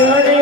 ઘડે